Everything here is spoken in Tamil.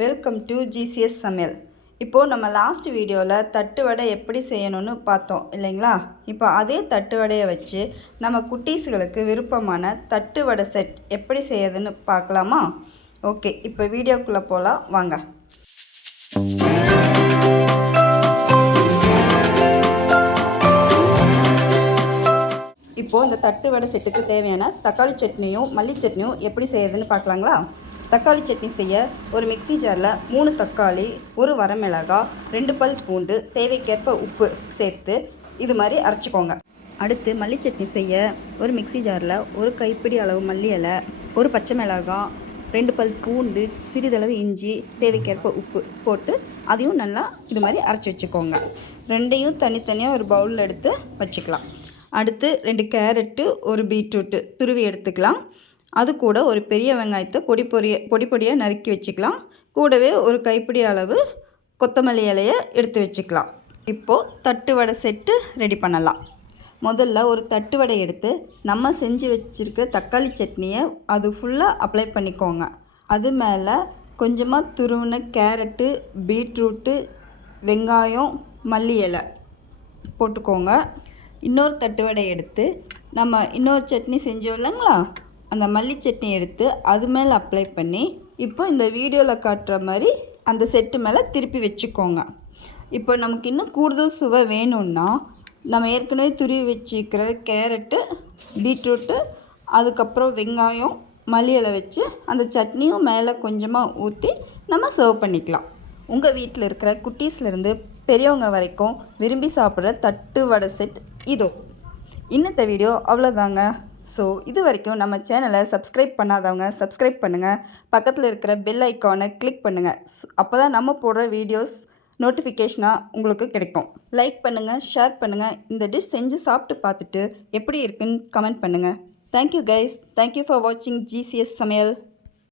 வெல்கம் டு ஜிசிஎஸ் சமையல். இப்போது நம்ம லாஸ்ட் வீடியோவில் தட்டு வடை எப்படி செய்யணும்னு பார்த்தோம் இல்லைங்களா? இப்போ அதே தட்டு வடையை வச்சு நம்ம குட்டீஸுகளுக்கு விருப்பமான தட்டு வடை செட் எப்படி செய்யறதுன்னு பார்க்கலாமா? ஓகே, இப்போ வீடியோக்குள்ளே போகலாம் வாங்க. இப்போது இந்த தட்டு வடை செட்டுக்கு தேவையான தக்காளி சட்னியும் மல்லி சட்னியும் எப்படி செய்யறதுன்னு பார்க்கலாங்களா? தக்காளி சட்னி செய்ய ஒரு மிக்ஸி ஜாரில் 3 தக்காளி, 1 வரமிளகாய், 2 பல் பூண்டு, தேவைக்கேற்ப உப்பு சேர்த்து இது மாதிரி அரைச்சிக்கோங்க. அடுத்து மல்லி சட்னி செய்ய ஒரு மிக்ஸி ஜாரில் 1 கைப்பிடி அளவு மல்லி இலை, 1 பச்சை மிளகாய், 2 பல் பூண்டு, சிறிதளவு இஞ்சி, தேவைக்கேற்ப உப்பு போட்டு அதையும் நல்லா இது மாதிரி அரைச்சி வச்சுக்கோங்க. ரெண்டையும் தனித்தனியாக ஒரு பவுலில் எடுத்து வச்சுக்கலாம். அடுத்து 2 கேரட்டு, 1 பீட்ரூட்டு துருவி எடுத்துக்கலாம். அது கூட ஒரு பெரிய வெங்காயத்தை பொடி பொடியாக நறுக்கி வச்சுக்கலாம். கூடவே ஒரு கைப்பிடி அளவு கொத்தமல்லி இலையை எடுத்து வச்சுக்கலாம். இப்போது தட்டு வடை செட்டு ரெடி பண்ணலாம். முதல்ல ஒரு தட்டு வடை எடுத்து நம்ம செஞ்சு வச்சுருக்கிற தக்காளி சட்னியை அது ஃபுல்லாக அப்ளை பண்ணிக்கோங்க. அது மேலே கொஞ்சமாக துருவின கேரட்டு, பீட்ரூட்டு, வெங்காயம், மல்லி இலை போட்டுக்கோங்க. இன்னொரு தட்டு வடை எடுத்து நம்ம இன்னொரு சட்னி செஞ்சோம் இல்லைங்களா, அந்த மல்லி சட்னி எடுத்து அது மேலே அப்ளை பண்ணி இப்போ இந்த வீடியோவில் காட்டுற மாதிரி அந்த செட்டு மேலே திருப்பி வச்சுக்கோங்க. இப்போ நமக்கு இன்னும் கூடுதல் சுவை வேணும்னா நம்ம ஏற்கனவே துருவி வச்சுக்கிற கேரட்டு, பீட்ரூட்டு, அதுக்கப்புறம் வெங்காயம், மல்லி இலை வச்சு அந்த சட்னியும் மேலே கொஞ்சமாக ஊற்றி நம்ம சர்வ் பண்ணிக்கலாம். உங்கள் வீட்டில் இருக்கிற குட்டீஸ்லேருந்து பெரியவங்க வரைக்கும் விரும்பி சாப்பிட்ற தட்டு வடை செட் இதோ. இன்னத்த வீடியோ அவ்வளோதாங்க. ஸோ இது வரைக்கும் நம்ம சேனலை சப்ஸ்கிரைப் பண்ணாதவங்க சப்ஸ்கிரைப் பண்ணுங்கள். பக்கத்தில் இருக்கிற பெல் ஐக்கானை கிளிக் பண்ணுங்கள். அப்போ தான் நம்ம போடுற வீடியோஸ் நோட்டிஃபிகேஷனாக உங்களுக்கு கிடைக்கும். லைக் பண்ணுங்கள், ஷேர் பண்ணுங்கள். இந்த டிஷ் செஞ்சு சாப்பிட்டு பார்த்துட்டு எப்படி இருக்குன்னு கமெண்ட் பண்ணுங்கள். Thank you guys. தேங்க்யூ ஃபார் வாட்சிங் ஜிசிஎஸ் சமையல்.